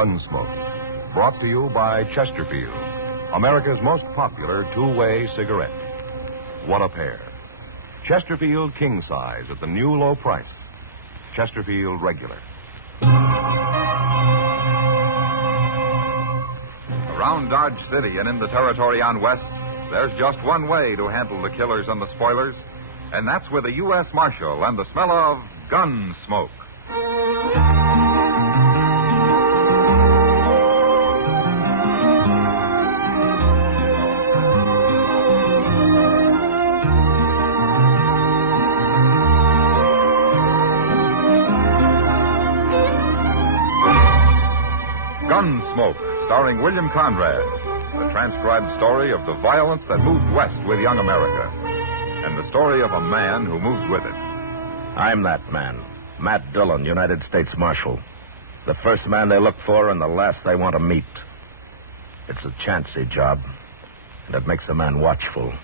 Gunsmoke, brought to you by Chesterfield, America's most popular two-way cigarette. What a pair. Chesterfield King Size at the new low price. Chesterfield Regular. Around Dodge City and in the territory on West, there's just one way to handle the killers and the spoilers, and that's with a U.S. Marshal and the smell of gun smoke. Gunsmoke, starring William Conrad, the transcribed story of the violence that moved west with young America, and the story of a man who moved with it. I'm that man, Matt Dillon, United States Marshal. The first man they look for and the last they want to meet. It's a chancy job, and it makes a man watchful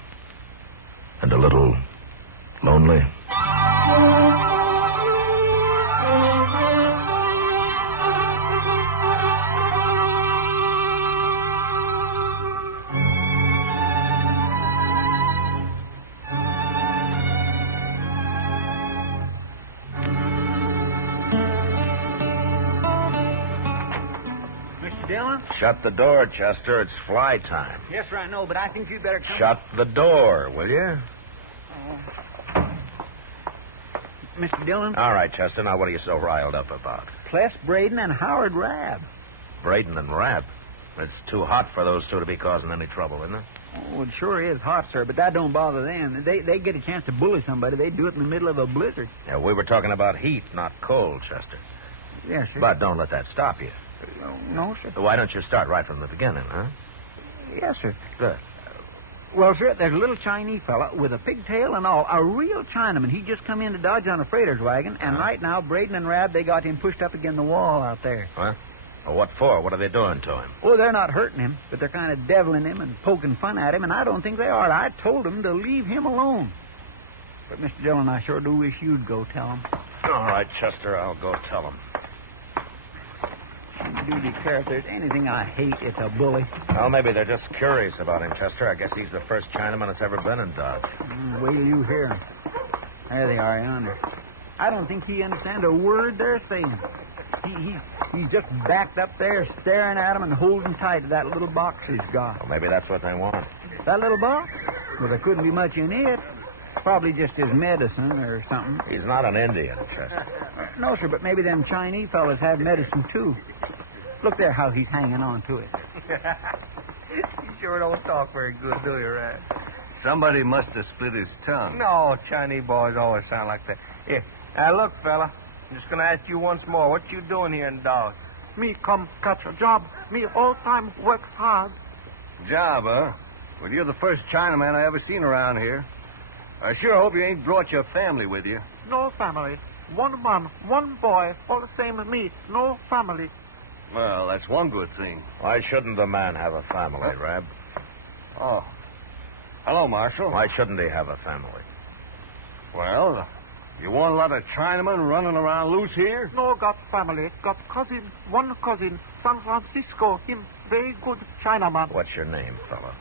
and a little lonely. Dillon? Shut the door, Chester. It's fly time. Yes, sir, I know, but I think you better come... Shut the door, will you? Mr. Dillon? All right, Chester. Now, what are you so riled up about? Pless Braden and Howard Rabb. Braden and Rabb? It's too hot for those two to be causing any trouble, isn't it? Oh, it sure is hot, sir, but that don't bother them. They get a chance to bully somebody. They do it in the middle of a blizzard. Yeah, we were talking about heat, not cold, Chester. Yes, sir. But don't let that stop you. No, sir. So why don't you start right from the beginning, huh? Yes, sir. Good. Well, sir, there's a little Chinese fella with a pigtail and all, a real Chinaman. He just come into Dodge on a freighter's wagon, and right now, Braden and Rabb, they got him pushed up against the wall out there. What? Well, what for? What are they doing to him? Oh, they're not hurting him, but they're kind of deviling him and poking fun at him, and I don't think they are. I told them to leave him alone. But, Mr. Dillon, I sure do wish you'd go tell him. All right, Chester, I'll go tell him. I do declare if there's anything I hate, it's a bully. Well, maybe they're just curious about him, Chester. I guess he's the first Chinaman that's ever been in Dodge. Wait till you hear him. There they are yonder. I don't think he understands a word they're saying. He's just backed up there staring at him and holding tight to that little box he's got. Well, maybe that's what they want. That little box? Well, there couldn't be much in it. Probably just his medicine or something. He's not an Indian, Chester. No, sir, but maybe them Chinese fellas have medicine, too. Look there how he's hanging on to it. You sure don't talk very good, do you, Rat? Somebody must have split his tongue. No, Chinese boys always sound like that. Here, now look, fella. I'm just going to ask you once more. What you doing here in Dodge? Me come catch a job. Me all time work hard. Job, huh? Well, you're the first Chinaman I ever seen around here. I sure hope you ain't brought your family with you. No family. One man, one boy, all the same as me. No family. Well, that's one good thing. Why shouldn't a man have a family, Rabb? Oh. Hello, Marshal. Why shouldn't he have a family? Well, you want a lot of Chinamen running around loose here? No got family. Got cousin, one cousin, San Francisco. Him very good Chinaman. What's your name, fella?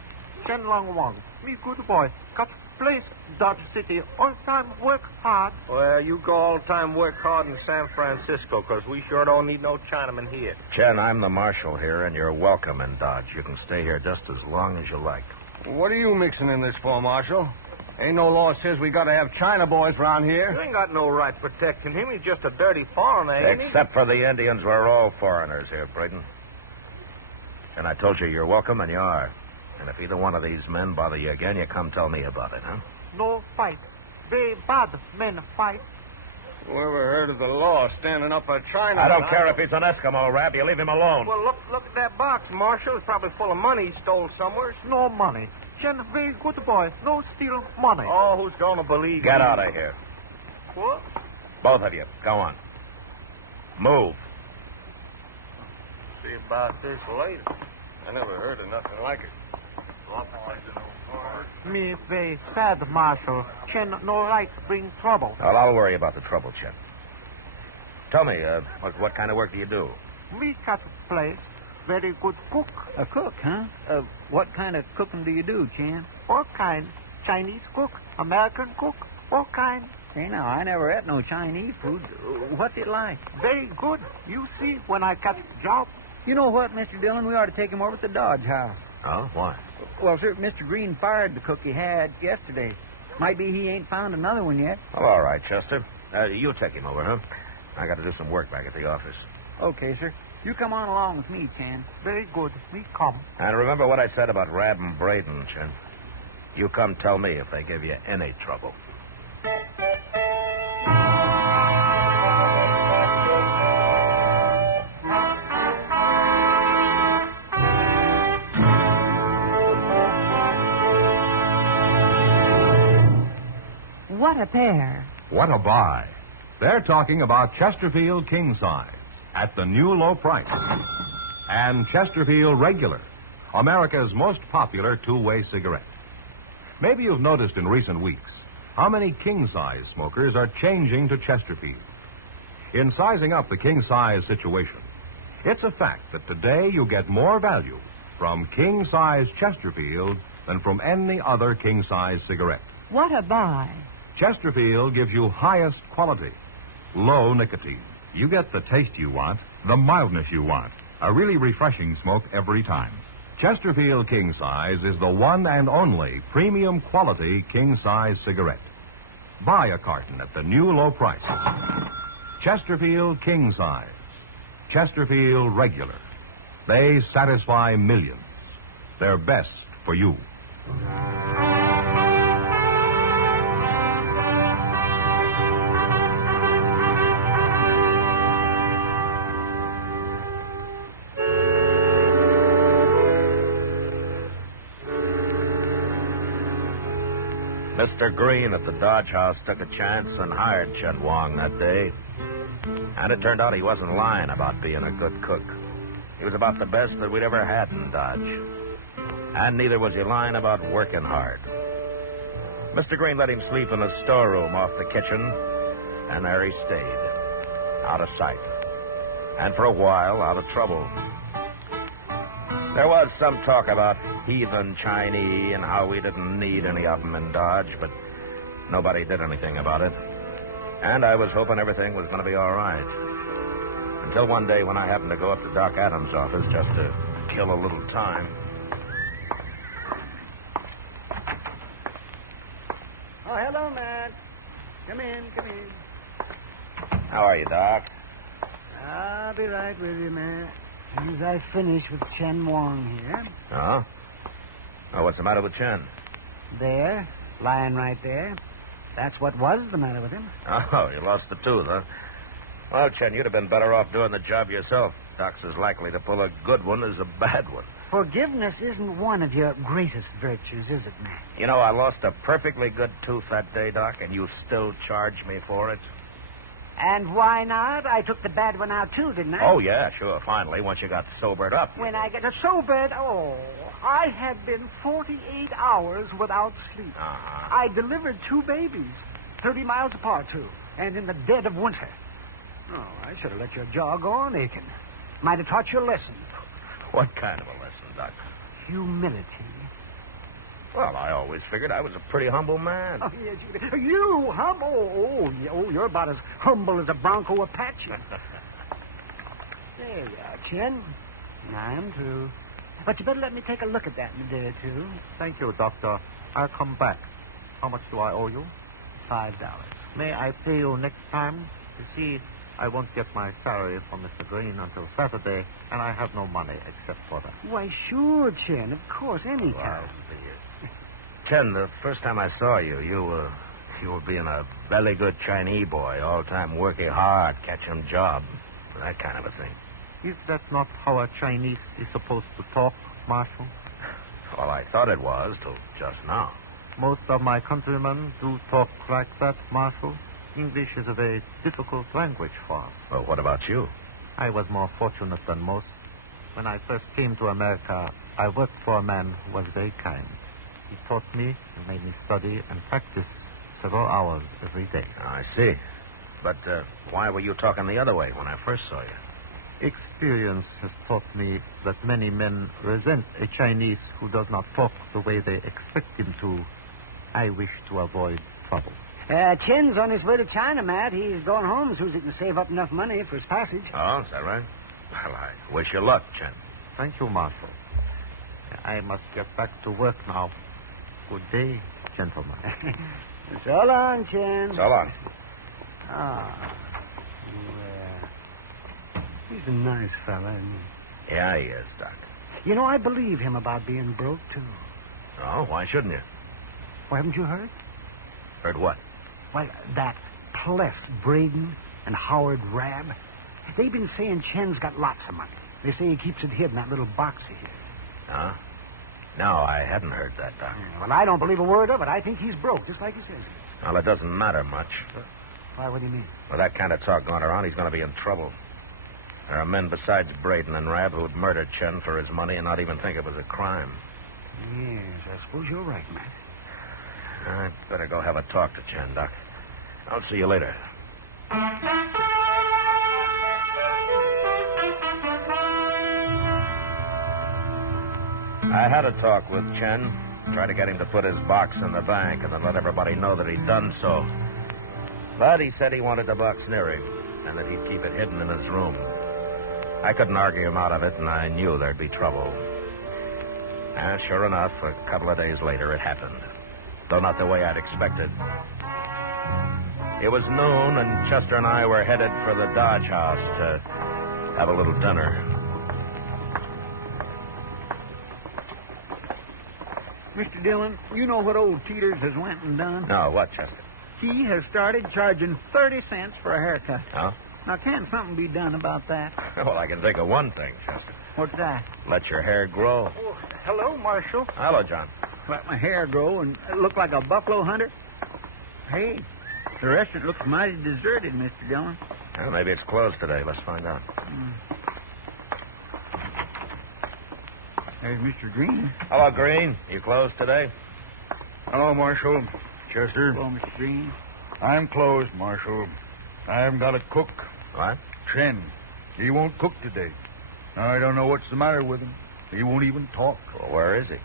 Chen Long Wang. Me good boy. Got place Dodge City. All time work hard. Well, you go all the time work hard in San Francisco, because we sure don't need no Chinaman here. Chen, I'm the marshal here, and you're welcome in Dodge. You can stay here just as long as you like. What are you mixing in this for, Marshal? Ain't no law says we got to have China boys around here. You ain't got no right protecting him. He's just a dirty foreigner, ain't he? Except for the Indians, we're all foreigners here, Braden. And I told you you're welcome, and you are. And if either one of these men bother you again, you come tell me about it, huh? No fight. Very bad men fight. Whoever heard of the law standing up for China? I don't care if he's an Eskimo, Rabb. You leave him alone. Well, look at that box, Marshal. It's probably full of money he stole somewhere. No money. Chen very good boy. No steal money. Oh, who's going to believe Get me? out of here. What? Both of you. Go on. Move. See about this later. I never heard of nothing like it. Me very sad, Marshal. Chen no right bring trouble. Well, I'll worry about the trouble, Chen. Tell me, what kind of work do you do? Me got place. Very good cook. A cook, huh? What kind of cooking do you do, Chan? All kind. Chinese cook, American cook, all kind. Hey, now, I never ate no Chinese food. What's it like? Very good. You see when I got job. You know what, Mr. Dillon? We ought to take him over to the Dodge House. Oh, why? Well, sir, Mr. Green fired the cook he had yesterday. Might be he ain't found another one yet. Well, all right, Chester. You take him over, huh? I got to do some work back at the office. Okay, sir. You come on along with me, Chan. Very good. Me come. And remember what I said about Rab and Braden, Chan. You come tell me if they give you any trouble. What a pair. What a buy. They're talking about Chesterfield King Size at the new low price. And Chesterfield Regular, America's most popular two-way cigarette. Maybe you've noticed in recent weeks how many king-size smokers are changing to Chesterfield. In sizing up the king-size situation, it's a fact that today you get more value from king-size Chesterfield than from any other king-size cigarette. What a buy. Chesterfield gives you highest quality, low nicotine. You get the taste you want, the mildness you want. A really refreshing smoke every time. Chesterfield King Size is the one and only premium quality king-size cigarette. Buy a carton at the new low price. Chesterfield King Size. Chesterfield Regular. They satisfy millions. They're best for you. Mr. Green at the Dodge House took a chance and hired Chen Wong that day. And it turned out he wasn't lying about being a good cook. He was about the best that we'd ever had in Dodge. And neither was he lying about working hard. Mr. Green let him sleep in the storeroom off the kitchen, and there he stayed, out of sight. And for a while, out of trouble. There was some talk about heathen Chinese and how we didn't need any of them in Dodge, but nobody did anything about it. And I was hoping everything was going to be all right. Until one day when I happened to go up to Doc Adams' office just to kill a little time. Oh, hello, Matt. Come in. How are you, Doc? I'll be right with you, Matt. As soon as I finish with Chen Wong here. Oh? Oh, what's the matter with Chen? There, lying right there. That's what was the matter with him. Oh, you lost the tooth, huh? Well, Chen, you'd have been better off doing the job yourself. Doc's as likely to pull a good one as a bad one. Forgiveness isn't one of your greatest virtues, is it, Matt? You know, I lost a perfectly good tooth that day, Doc, and you still charge me for it? And why not? I took the bad one out, too, didn't I? Oh, yeah, sure, finally, once you got sobered up. When I get sobered, I had been 48 hours without sleep. Uh-huh. I delivered 2 babies, 30 miles apart, too, and in the dead of winter. Oh, I should have let your jaw go on aching. Might have taught you a lesson. What kind of a lesson, Doc? Humility. Well, I always figured I was a pretty humble man. Oh, yes, you humble? Oh, you're about as humble as a Bronco Apache. There you are, Chen. I'm through. But you better let me take a look at that in a day or two. Thank you, Doctor. I'll come back. How much do I owe you? $5. May I pay you next time? You see, I won't get my salary from Mr. Green until Saturday, and I have no money except for that. Why, sure, Chen. Of course, any time. Chen, the first time I saw you, you were being a very good Chinese boy, all time working hard, catching job, that kind of a thing. Is that not how a Chinese is supposed to talk, Marshal? Well, I thought it was till just now. Most of my countrymen do talk like that, Marshal. English is a very difficult language for us. Well, what about you? I was more fortunate than most. When I first came to America, I worked for a man who was very kind. He taught me and made me study and practice several hours every day. I see. But why were you talking the other way when I first saw you? Experience has taught me that many men resent a Chinese who does not talk the way they expect him to. I wish to avoid trouble. Chen's on his way to China, Matt. He's going home so he can save up enough money for his passage. Oh, is that right? Well, I wish you luck, Chen. Thank you, Marshal. I must get back to work now. Good day, gentlemen. So long, Chen. So long. Ah. Well, he's a nice fella, isn't he? Yeah, he is, Doc. You know, I believe him about being broke, too. Oh, why shouldn't you? Well, haven't you heard? Heard what? Well, that Pless, Braden, and Howard Rabb, they've been saying Chen's got lots of money. They say he keeps it hid in that little box of his. Huh? No, I hadn't heard that, Doc. Well, I don't believe a word of it. I think he's broke, just like he says. Well, it doesn't matter much. Why, what do you mean? With that kind of talk going around, he's going to be in trouble. There are men besides Braden and Rabb who would murder Chen for his money and not even think it was a crime. Yes, I suppose you're right, Matt. I'd better go have a talk to Chen, Doc. I'll see you later. I had a talk with Chen. Tried to get him to put his box in the bank and then let everybody know that he'd done so. But he said he wanted the box near him and that he'd keep it hidden in his room. I couldn't argue him out of it, and I knew there'd be trouble. And sure enough, a couple of days later, it happened. Though not the way I'd expected. It was noon, and Chester and I were headed for the Dodge House to have a little dinner. Mr. Dillon, you know what old Teeters has went and done? No, what, Chester? He has started charging 30 cents for a haircut. Huh? Now, can't something be done about that? Well, I can think of one thing, Chester. What's that? Let your hair grow. Oh, hello, Marshal. Hello, John. Let my hair grow and look like a buffalo hunter? Hey, the restaurant looks mighty deserted, Mr. Dillon. Well, maybe it's closed today. Let's find out. There's Mr. Green. Hello, Green. You closed today? Hello, Marshal. Chester. Hello, Mr. Green. I'm closed, Marshal. I haven't got a cook. What? Chen. He won't cook today. I don't know what's the matter with him. He won't even talk. Well, where is he?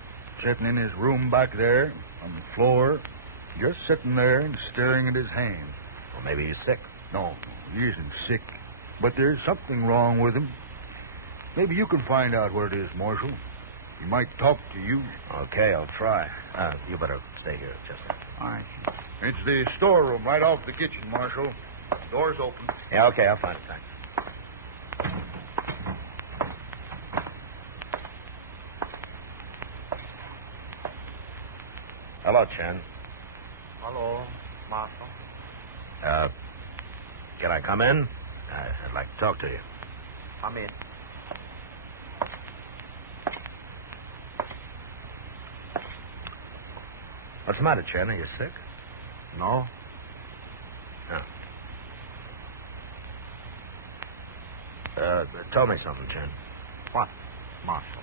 Sitting in his room back there on the floor, just sitting there and staring at his hands. Well, maybe he's sick. No, he isn't sick. But there's something wrong with him. Maybe you can find out what it is, Marshal. He might talk to you. Okay, I'll try. You better stay here, Chester. All right. It's the storeroom right off the kitchen, Marshal. Door's open. Yeah, okay, I'll find it. Thanks. Hello, Chen. Hello, Marshal. Can I come in? I'd like to talk to you. Come in. What's the matter, Chen? Are you sick? No. No. Tell me something, Chen. What, Marshal?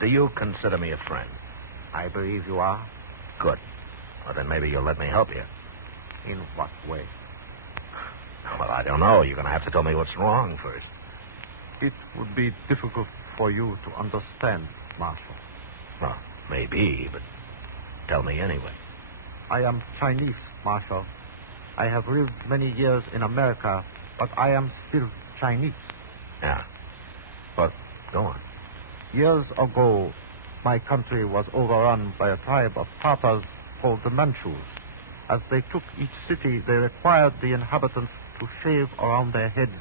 Do you consider me a friend? I believe you are. Good. Well, then maybe you'll let me help you. In what way? Well, I don't know. You're going to have to tell me what's wrong first. It would be difficult for you to understand, Marshal. Well, maybe, but tell me anyway. I am Chinese, Marshal. I have lived many years in America, but I am still Chinese. Yeah. But go on. Years ago, my country was overrun by a tribe of Tartars called the Manchus. As they took each city, they required the inhabitants to shave around their heads,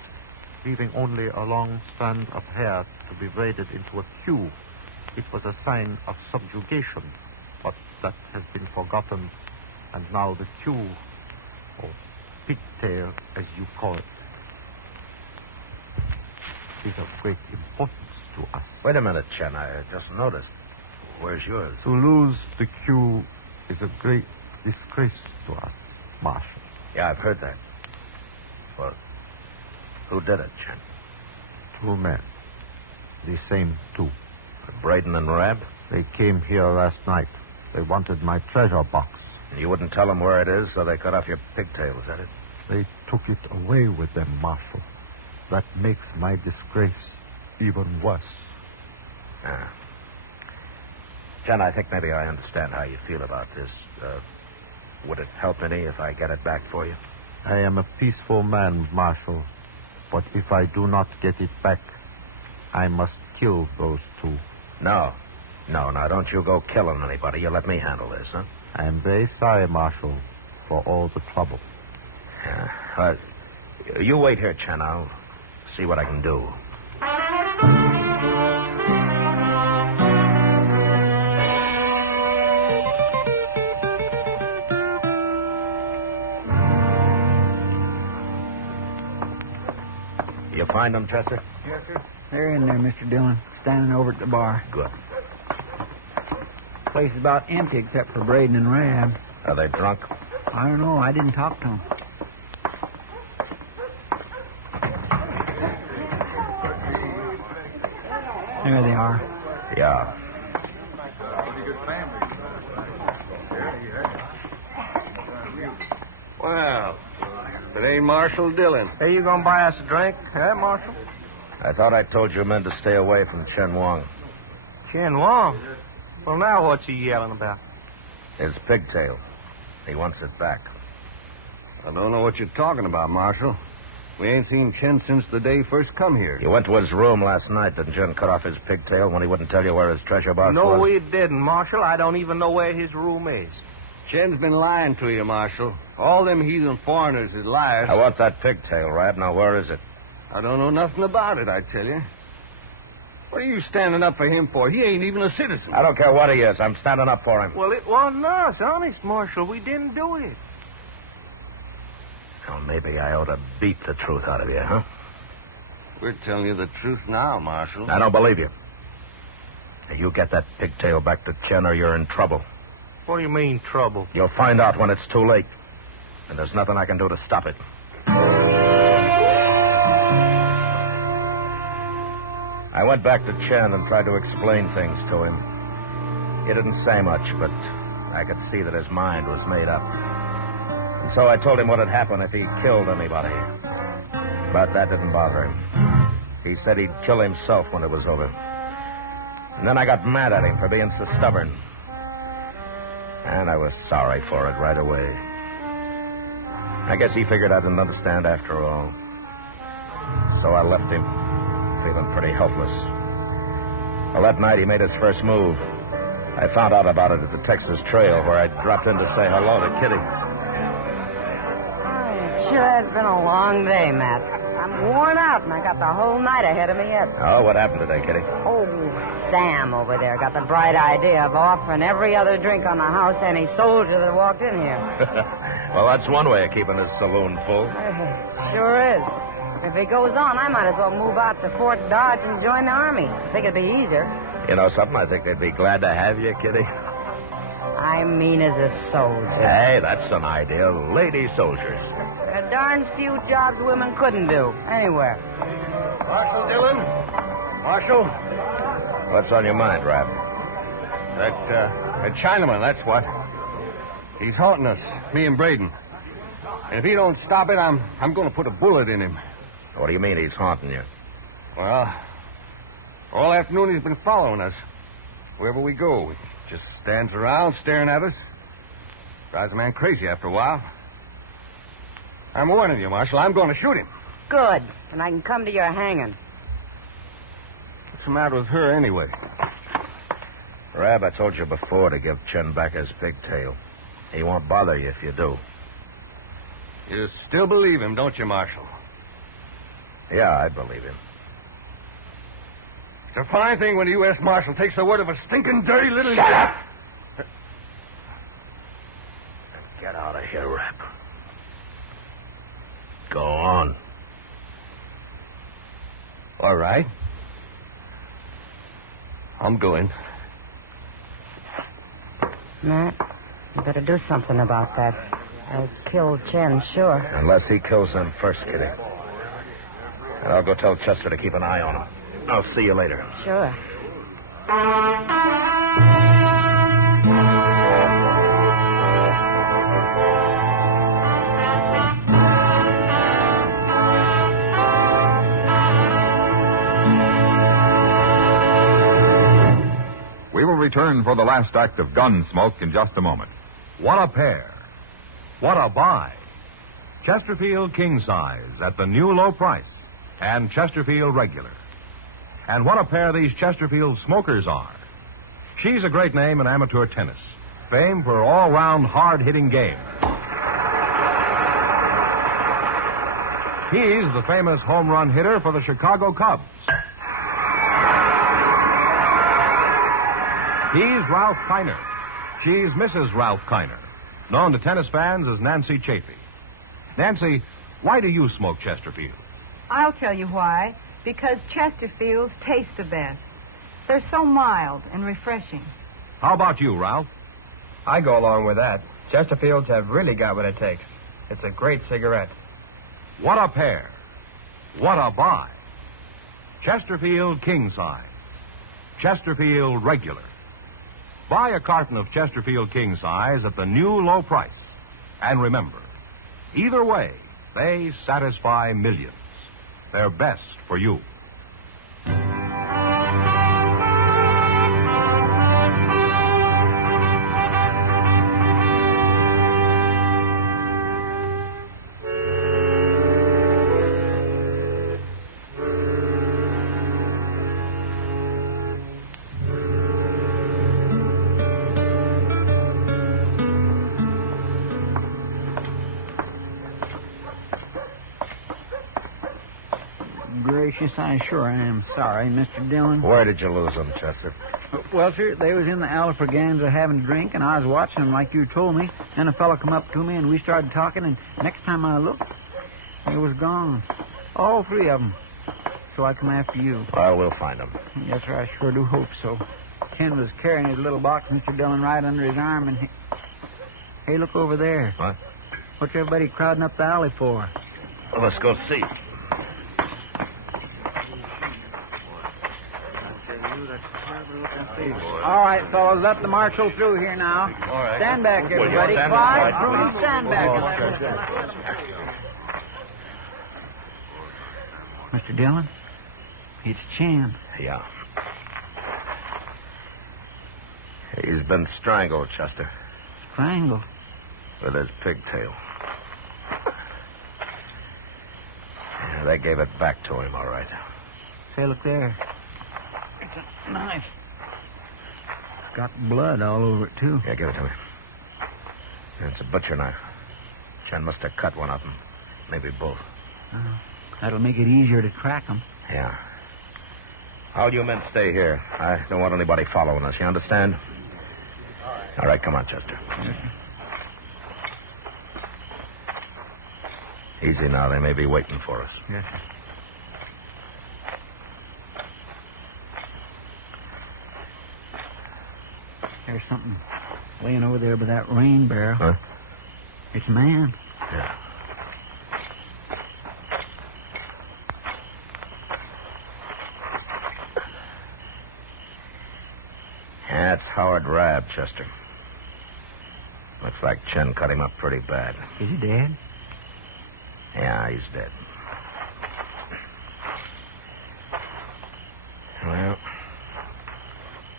leaving only a long strand of hair to be braided into a queue. It was a sign of subjugation, but that has been forgotten, and now the queue, or pigtail, as you call it, is of great importance to us. Wait a minute, Chen. I just noticed. Where's yours? To lose the queue is a great disgrace to us, Marshal. Yeah, I've heard that. Well, who did it, Chen? 2 men. The same 2. Braden and Rabb? They came here last night. They wanted my treasure box. And you wouldn't tell them where it is, so they cut off your pigtail, is that it? They took it away with them, Marshal. that makes my disgrace even worse. Chen, I think maybe I understand how you feel about this. Would it help any if I get it back for you? I am a peaceful man, Marshal. But if I do not get it back, I must kill those two. No, don't you go killing anybody. You let me handle this, huh? I am very sorry, Marshal, for all the trouble. You wait here, Chen. I'll see what I can do. You find them, Chester? Yes, sir. They're in there, Mr. Dillon, standing over at the bar. Good. Place is about empty except for Braden and Rab. Are they drunk? I don't know. I didn't talk to them. There they are. Yeah. Well, today, Marshal Dillon. Hey, you gonna buy us a drink, huh, Marshal? I thought I told you men to stay away from Chen Wong. Chen Wong? Well, now what's he yelling about? His pigtail. He wants it back. I don't know what you're talking about, Marshal. We ain't seen Chen since the day he first come here. You went to his room last night. Didn't Chen cut off his pigtail when he wouldn't tell you where his treasure box was? No, we didn't, Marshal. I don't even know where his room is. Chen's been lying to you, Marshal. All them heathen foreigners is liars. I want that pigtail, Rab. Now, where is it? I don't know nothing about it, I tell you. What are you standing up for him for? He ain't even a citizen. I don't care what he is. I'm standing up for him. Well, it wasn't us, honest, Marshal. We didn't do it. Well, maybe I ought to beat the truth out of you, huh? We're telling you the truth now, Marshal. I don't believe you. You get that pigtail back to Chen or you're in trouble. What do you mean, trouble? You'll find out when it's too late. And there's nothing I can do to stop it. I went back to Chen and tried to explain things to him. He didn't say much, but I could see that his mind was made up. And so I told him what had happened if he killed anybody. But that didn't bother him. He said he'd kill himself when it was over. And then I got mad at him for being so stubborn. And I was sorry for it right away. I guess he figured I didn't understand after all. So I left him, feeling pretty helpless. Well, that night he made his first move. I found out about it at the Texas Trail, where I dropped in to say hello to Kitty. It sure has been a long day, Matt. I'm worn out, and I got the whole night ahead of me yet. Oh, what happened today, Kitty? Oh, Sam over there got the bright idea of offering every other drink on the house to any soldier that walked in here. Well, that's one way of keeping his saloon full. Sure is. If he goes on, I might as well move out to Fort Dodge and join the Army. I think it'd be easier. You know something? I think they'd be glad to have you, Kitty. I mean as a soldier. Hey, that's an idea. Lady soldiers. There are darn few jobs women couldn't do, anywhere. Marshal Dillon? Marshal? What's on your mind, Rab? That Chinaman, that's what. He's haunting us, me and Braden. And if he don't stop it, I'm going to put a bullet in him. What do you mean he's haunting you? Well, all afternoon he's been following us. Wherever we go, he just stands around staring at us. Drives a man crazy after a while. I'm warning you, Marshal. I'm going to shoot him. Good. And I can come to your hanging. What's the matter with her, anyway? Rab, I told you before to give Chen back his pigtail. He won't bother you if you do. You still believe him, don't you, Marshal? Yeah, I believe him. It's a fine thing when a U.S. Marshal takes the word of a stinking, dirty little... Shut up! Get out of here, Rab. Go on. All right. I'm going. Matt, you better do something about that. I'll kill Chen, sure. Unless he kills them first, Kitty. And I'll go tell Chester to keep an eye on him. I'll see you later. Sure. return for the last act of Gunsmoke in just a moment. What a pair. What a buy. Chesterfield king size at the new low price, and Chesterfield regular. And what a pair these Chesterfield smokers are. She's a great name in amateur tennis, famed for all-round hard-hitting game. He's the famous home run hitter for the Chicago Cubs. He's Ralph Kiner. She's Mrs. Ralph Kiner, known to tennis fans as Nancy Chafee. Nancy, why do you smoke Chesterfield? I'll tell you why. Because Chesterfields taste the best. They're so mild and refreshing. How about you, Ralph? I go along with that. Chesterfields have really got what it takes. It's a great cigarette. What a pair. What a buy. Chesterfield king size. Chesterfield regular. Buy a carton of Chesterfield king size at the new low price. And remember, either way, they satisfy millions. They're best for you. Gracious, I sure am sorry, Mr. Dillon. Where did you lose them, Chester? Well, sir, they was in the Alfraganza having a drink, and I was watching them like you told me. Then a fellow come up to me, and we started talking, and next time I looked, they was gone. All three of them. So I come after you. Well, we'll find them. Yes, sir, I sure do hope so. Ken was carrying his little box, Mr. Dillon, right under his arm, and hey, look over there. What? What's everybody crowding up the alley for? Well, let's go see. All right, fellas, let the marshal through here now. All right. Stand back, everybody. Stand Quiet, back. Truman, stand back. Mr. Dillon, it's Chan. Yeah. He's been strangled, Chester. Strangled? With his pigtail. Yeah, they gave it back to him, all right. Say, look there. It's a knife. Got blood all over it, too. Yeah, give it to me. Yeah, it's a butcher knife. Chen must have cut one of them. Maybe both. That'll make it easier to track them. Yeah. All you men stay here. I don't want anybody following us, you understand? All right, come on, Chester. Easy now. They may be waiting for us. Yes, sir. There's something laying over there by that rain barrel. Huh? It's a man. Yeah. That's Howard Rabb, Chester. Looks like Chen cut him up pretty bad. Is he dead? Yeah, he's dead. Well,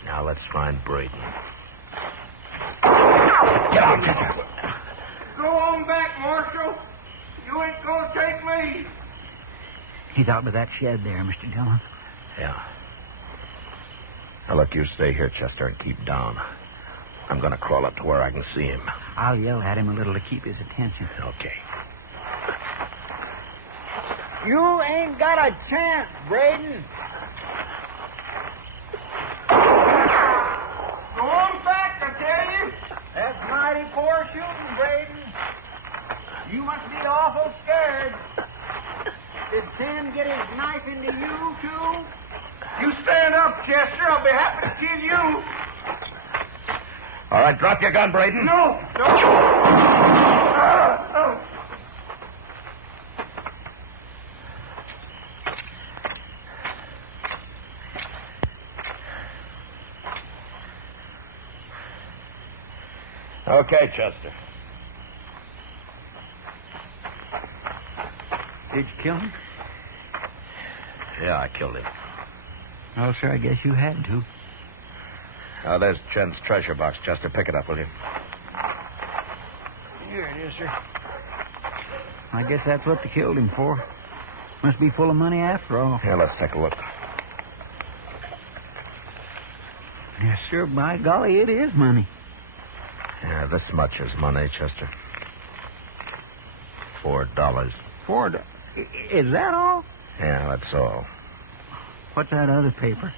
now let's find Braden. Get out, Chester. Go on back, Marshal. You ain't gonna take me. He's out by that shed there, Mr. Dillon. Yeah. Now, look, you stay here, Chester, and keep down. I'm going to crawl up to where I can see him. I'll yell at him a little to keep his attention. Okay. You ain't got a chance, Braden. Go on back, I tell you. That's mighty poor shooting, Braden. You must be awful scared. Did Sam get his knife into you, too? You stand up, Chester. I'll be happy to kill you. All right, drop your gun, Braden. No. Okay, Chester. Did you kill him? Yeah, I killed him. Well, sir, I guess you had to. Oh, there's Chen's treasure box, Chester. Pick it up, will you? Here it is, sir. I guess that's what they killed him for. Must be full of money after all. Here, let's take a look. Yes, sir. By golly, it is money. Yeah, this much is money, Chester. $4. $4? Is that all? Yeah, that's all. What's that other paper?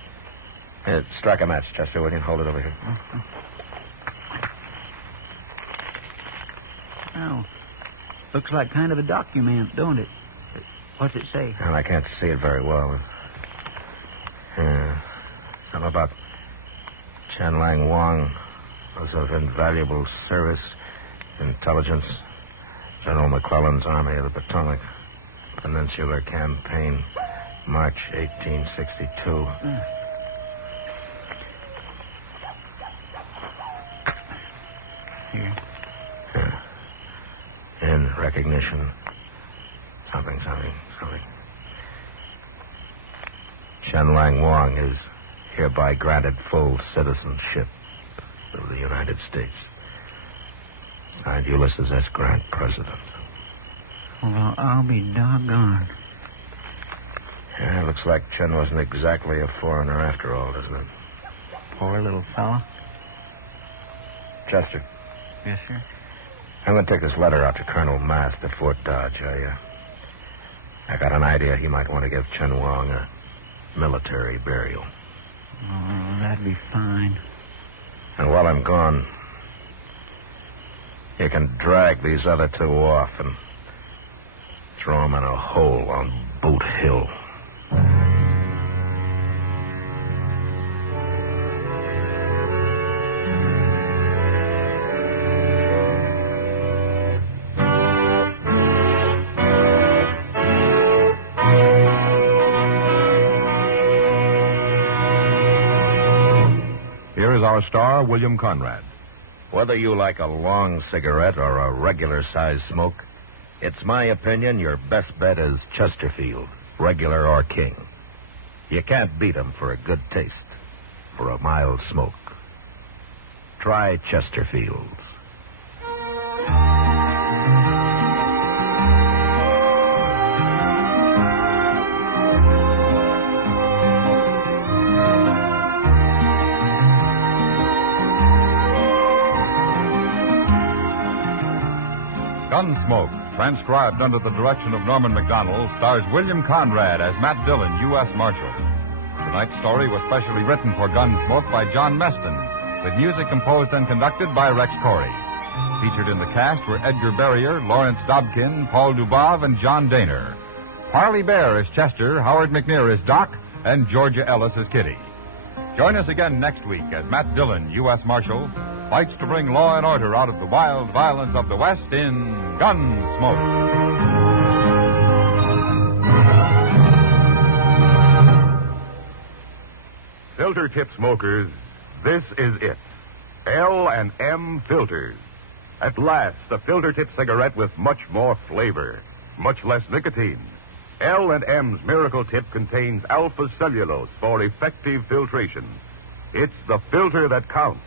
Here, strike a match, Chester, will you? Hold it over here. Oh. Looks like kind of a document, don't it? What's it say? Well, I can't see it very well. Yeah. Something about Chen Lang Wang was of invaluable service, intelligence, General McClellan's Army of the Potomac, Peninsular Campaign, March 1862. Here. Yeah. In recognition, something. Chen Lang Wang is hereby granted full citizenship of the United States. Signed, Ulysses S. Grant, President. Well, I'll be doggone. Yeah, looks like Chen wasn't exactly a foreigner after all, doesn't it? Poor little fella. Chester. Yes, sir? I'm going to take this letter out to Colonel Mast at Fort Dodge. I got an idea he might want to give Chen Wang a military burial. Oh, that'd be fine. And while I'm gone, you can drag these other two off and throw them in a hole on Boot Hill. Here is our star, William Conrad. Whether you like a long cigarette or a regular-sized smoke, it's my opinion your best bet is Chesterfield, regular or king. You can't beat 'em for a good taste, for a mild smoke. Try Chesterfield. Gunsmoke, transcribed under the direction of Norman MacDonnell, stars William Conrad as Matt Dillon, U.S. Marshal. Tonight's story was specially written for Gunsmoke by John Meston, with music composed and conducted by Rex Corey. Featured in the cast were Edgar Barrier, Lawrence Dobkin, Paul Dubov, and John Daner. Parley Baer as Chester, Howard McNear as Doc, and Georgia Ellis as Kitty. Join us again next week as Matt Dillon, U.S. Marshal, fights to bring law and order out of the wild violence of the West in Gunsmoke. Filter tip smokers, this is it. L&M Filters. At last, a filter tip cigarette with much more flavor, much less nicotine. L&M's Miracle Tip contains alpha cellulose for effective filtration. It's the filter that counts,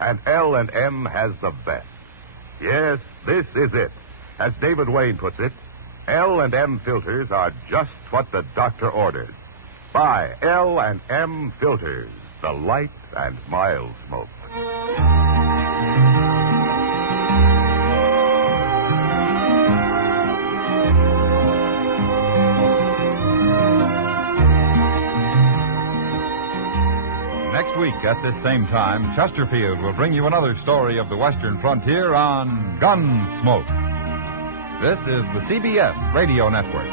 and L&M has the best. Yes, this is it. As David Wayne puts it, L&M filters are just what the doctor ordered. Buy L&M Filters, the light and mild smoke. Next week at this same time, Chesterfield will bring you another story of the Western frontier on Gunsmoke. This is the CBS Radio Network.